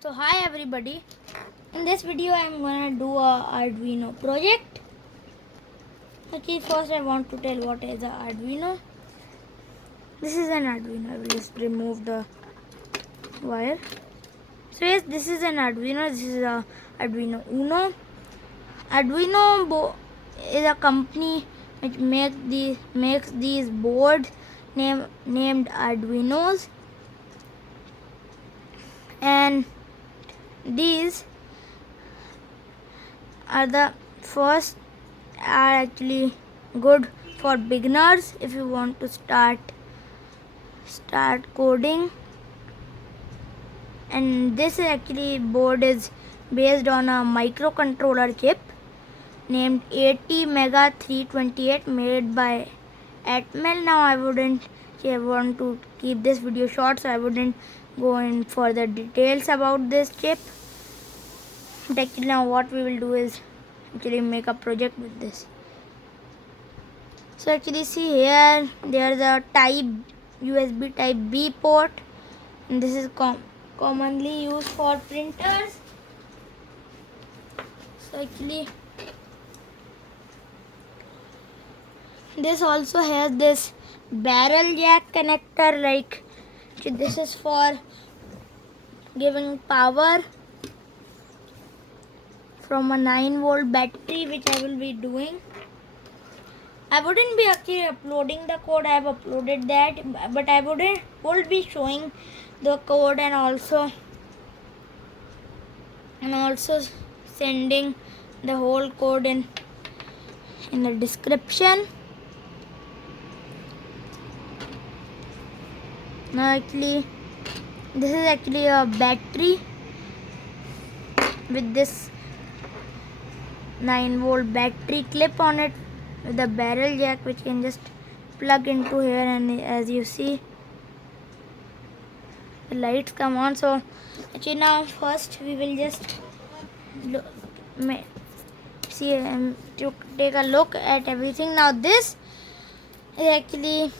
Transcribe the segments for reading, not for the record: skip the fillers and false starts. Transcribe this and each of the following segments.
So hi everybody, in this video I am gonna do a Arduino project. Okay, first I want to tell what is a Arduino. This is an Arduino. I will just remove the wire. So yes, this is an Arduino. This is a Arduino Uno. Arduino is a company which makes these boards named Arduinos, and these are the first are actually good for beginners if you want to start coding. And this actually board is based on a microcontroller chip named 80 Mega 328 made by Atmel. Now I want to keep this video short, so I wouldn't go in further details about this chip. But actually now what we will do is actually make a project with this. So actually see here there is a USB type B port, and this is commonly used for printers. So actually this also has this barrel jack connector, like this is for giving power from a 9-volt battery, which I will be doing. I wouldn't be actually uploading the code. I have uploaded that, but I would be showing the code and also sending the whole code in the description. Now actually this is actually a battery with this 9-volt battery clip on it with a barrel jack, which can just plug into here, and as you see the lights come on. So actually now first we will just to take a look at everything. Now this is actually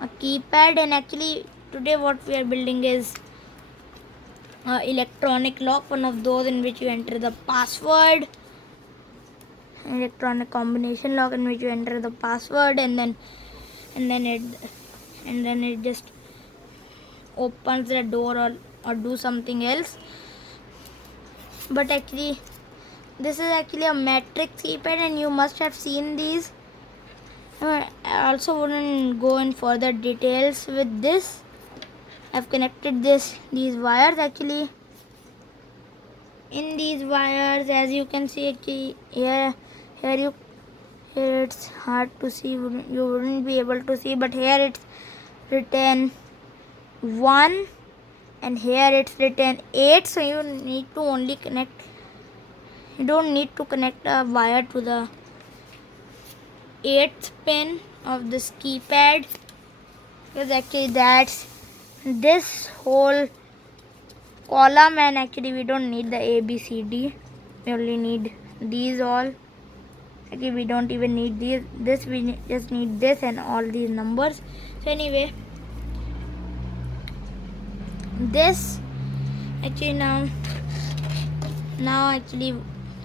a keypad, and actually today what we are building is electronic lock, one of those in which you enter the password, electronic combination lock in which you enter the password, and then it just opens the door or do something else. But actually this is actually a matrix keypad, and you must have seen these. I also wouldn't go in further details with this. I've connected these wires. Actually in these wires, as you can see, actually here it's hard to see, you wouldn't be able to see, but here it's written 1 and here it's written 8. So you need to only you don't need to connect a wire to the 8th pin of this keypad, because actually that's this whole column, and actually we don't need the ABCD, we only need these all. Actually we don't even need this, we just need this and all these numbers. So anyway, this actually now actually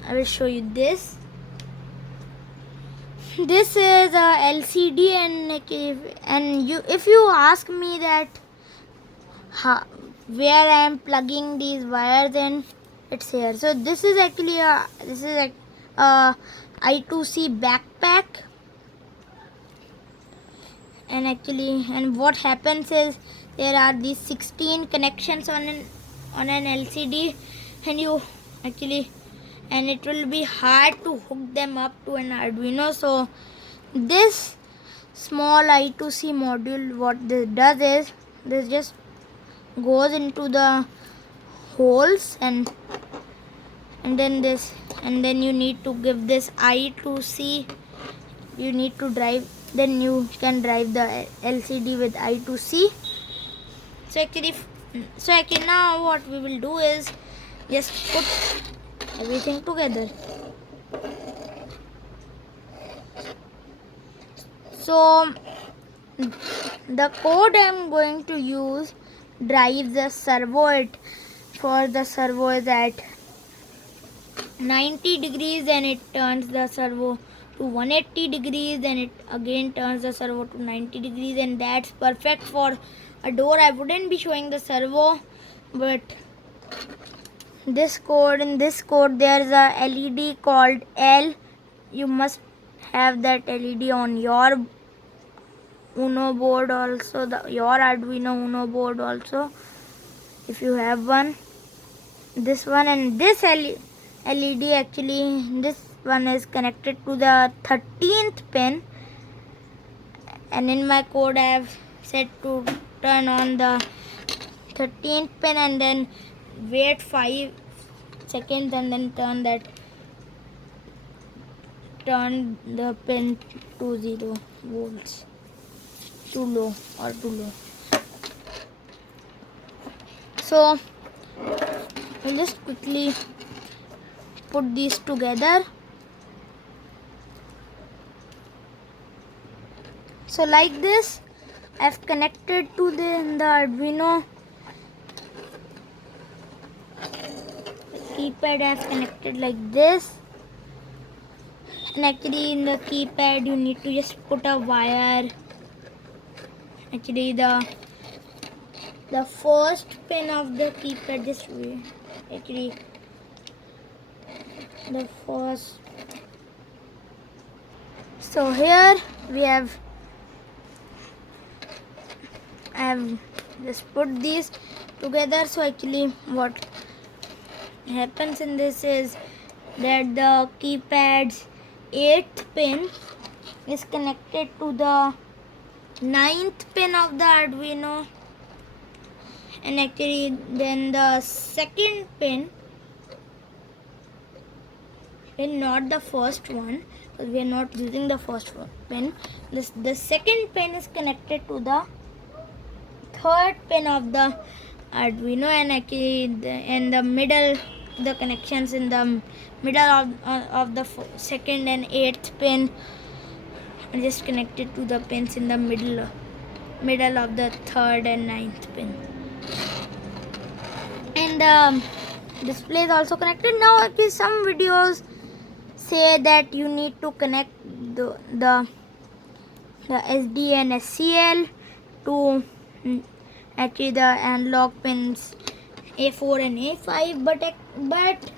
I will show you this. This is a LCD, and if you ask me that where I am plugging these wires in, it's here. So this is actually a I2C backpack, and what happens is there are these 16 connections on an LCD, and it will be hard to hook them up to an Arduino. So this small I2C module, what this does is this just goes into the holes, and then you need to give this I2C, you need to drive, then you can drive the LCD with I2C. So actually now what we will do is just put everything together. So the code I am going to use drives a servo. It for the servo is at 90 degrees and it turns the servo to 180 degrees, and it again turns the servo to 90 degrees, and that's perfect for a door. I wouldn't be showing the servo, but in this code there's a LED called L. You must have that LED on your Uno board also, your Arduino Uno board also, if you have one. This one and this LED, actually this one is connected to the 13th pin, and in my code I have set to turn on the 13th pin and then wait 5 seconds and then turn the pin to 0 volts, too low. So we'll just quickly put these together. So like this, I've connected to the Arduino keypad. I've connected like this, and actually in the keypad you need to just put a wire. Actually the first pin of the keypad, this way. Actually the first. So here we have, I have just put these together. So actually what happens in this is that the keypad's 8th pin is connected to the 9th pin of the Arduino, and actually then the second pin, and not the first one, because we are not using the first pin. The second pin is connected to the 3rd pin of the Arduino, and actually in the middle, the connections in the middle of the 2nd and 8th pin are just connected to the pins in the middle of the 3rd and 9th pin. And the display is also connected. Now actually some videos say that you need to connect the SD and SCL to actually the analog pins A4 and A5, but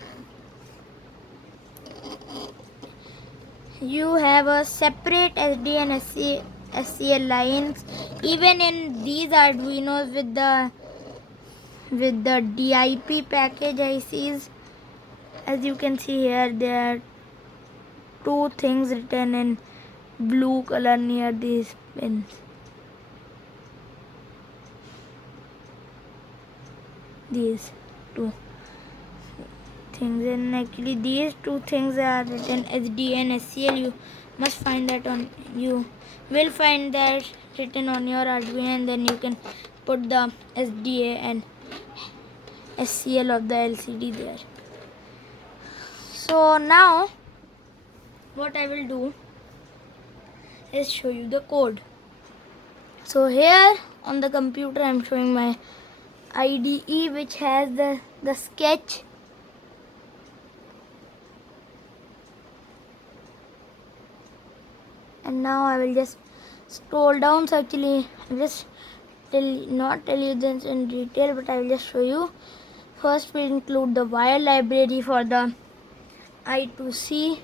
you have a separate SD and SCL lines even in these Arduinos with the DIP package ICs. As you can see here, there are 2 things written in blue color near these pins. These 2 things, and actually these 2 things are written SD and SCL. You must find that you will find that written on your Arduino, and then you can put the SDA and SCL of the LCD there. So now what I will do is show you the code. So here on the computer I am showing my IDE, which has the sketch. And now I will just scroll down. So actually I will just not tell you this in detail, but I will just show you. First we include the wire library for the I2C,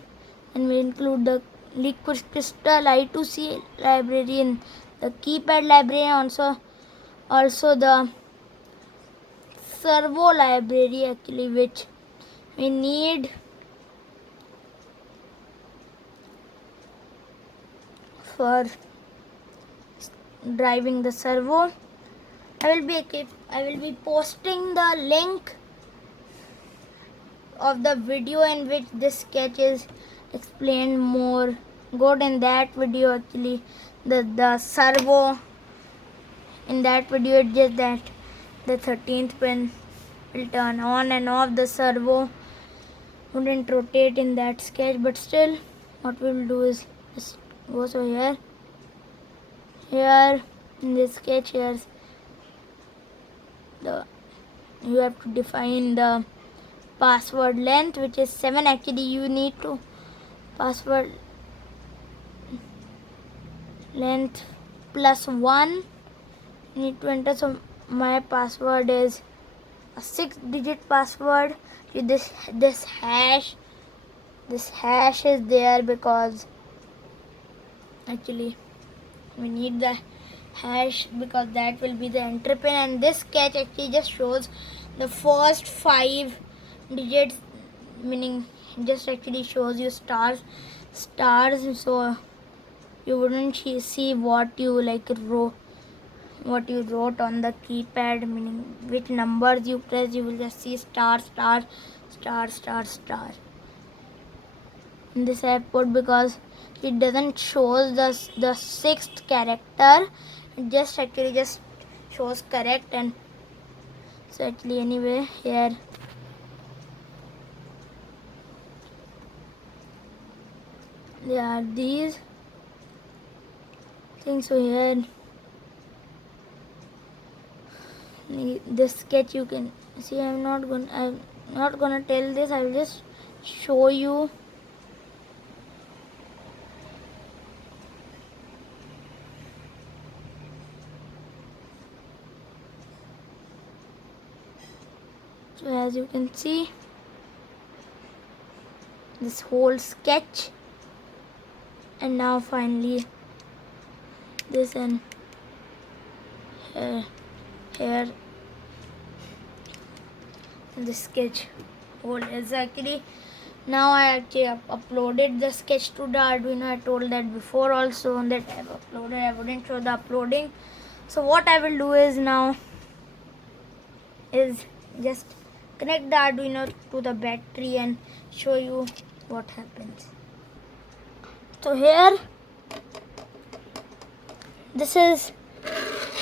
and we include the liquid crystal I2C library in the keypad library, and also the servo library actually, which we need for driving the servo. I will be posting the link of the video in which this sketch is explained more good. In that video actually the servo, in that video it's just that the 13th pin will turn on and off. The servo wouldn't rotate in that sketch, but still what we will do is just go. So here in this sketch, here's the you have to define the password length, which is 7. Actually, you need to password length plus 1 you need to enter. So my password is a 6-digit password with this hash. This hash is there because actually we need the hash because that will be the enter pin, and this sketch actually just shows the first 5 digits, meaning just actually shows you stars, so you wouldn't see what you wrote on the keypad, meaning which numbers you press. You will just see star star star star star in this airport because it doesn't show the 6th character. It just actually just shows correct. And so actually anyway here there are these things. So here this sketch you can see. I'm not gonna tell this. I will just show you. So as you can see, this whole sketch, and now finally this, and here the sketch whole is actually. Now I actually uploaded the sketch to the Arduino. I told that before also that I've uploaded. I wouldn't show the uploading. So what I will do is now is just connect the Arduino to the battery and show you what happens. So here this is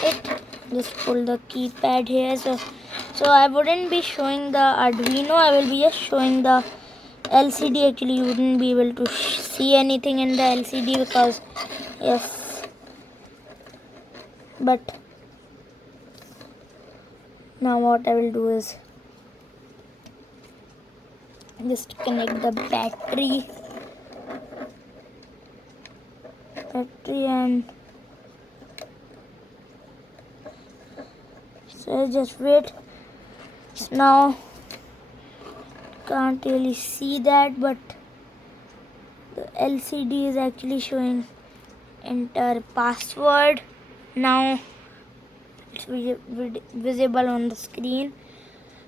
it. Just pull the keypad here. So I wouldn't be showing the Arduino. I will be just showing the LCD. Actually you wouldn't be able to see anything in the LCD because yes, but now what I will do is just connect the battery and so just wait. So now can't really see that, but the LCD is actually showing enter password. Now it's visible on the screen.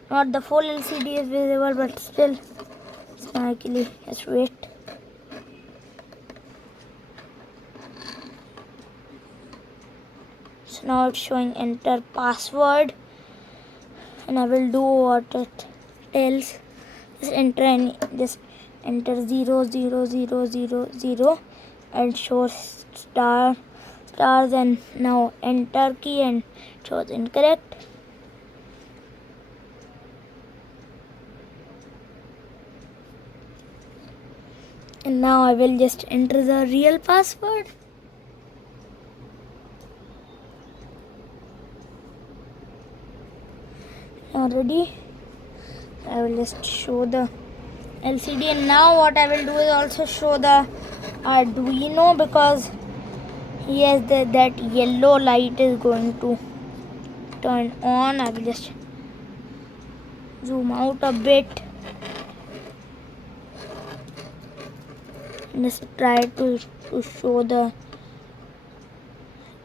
Not the full LCD is visible, but still it's actually just wait. So now it's showing enter password, and I will do what it tells. Just enter 00000 and shows stars, and now enter key and shows incorrect. And now I will just enter the real password. Now ready. I will just show the LCD, and now what I will do is also show the Arduino because yes, that yellow light is going to turn on. I will just zoom out a bit and just try to show the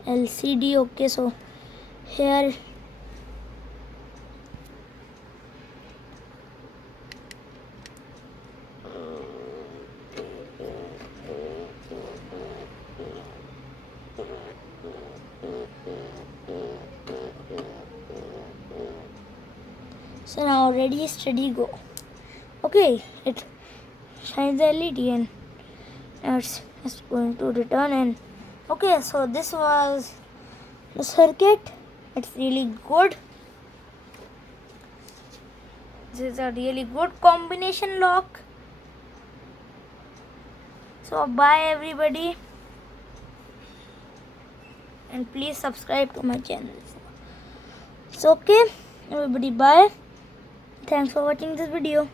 LCD. Okay, so here so now ready, steady, go. Okay, it shines the LED and now it's just going to return. And okay, so this was the circuit. It's really good. This is a really good combination lock. So bye everybody, and please subscribe to my channel. It's okay. Everybody bye. Thanks for watching this video.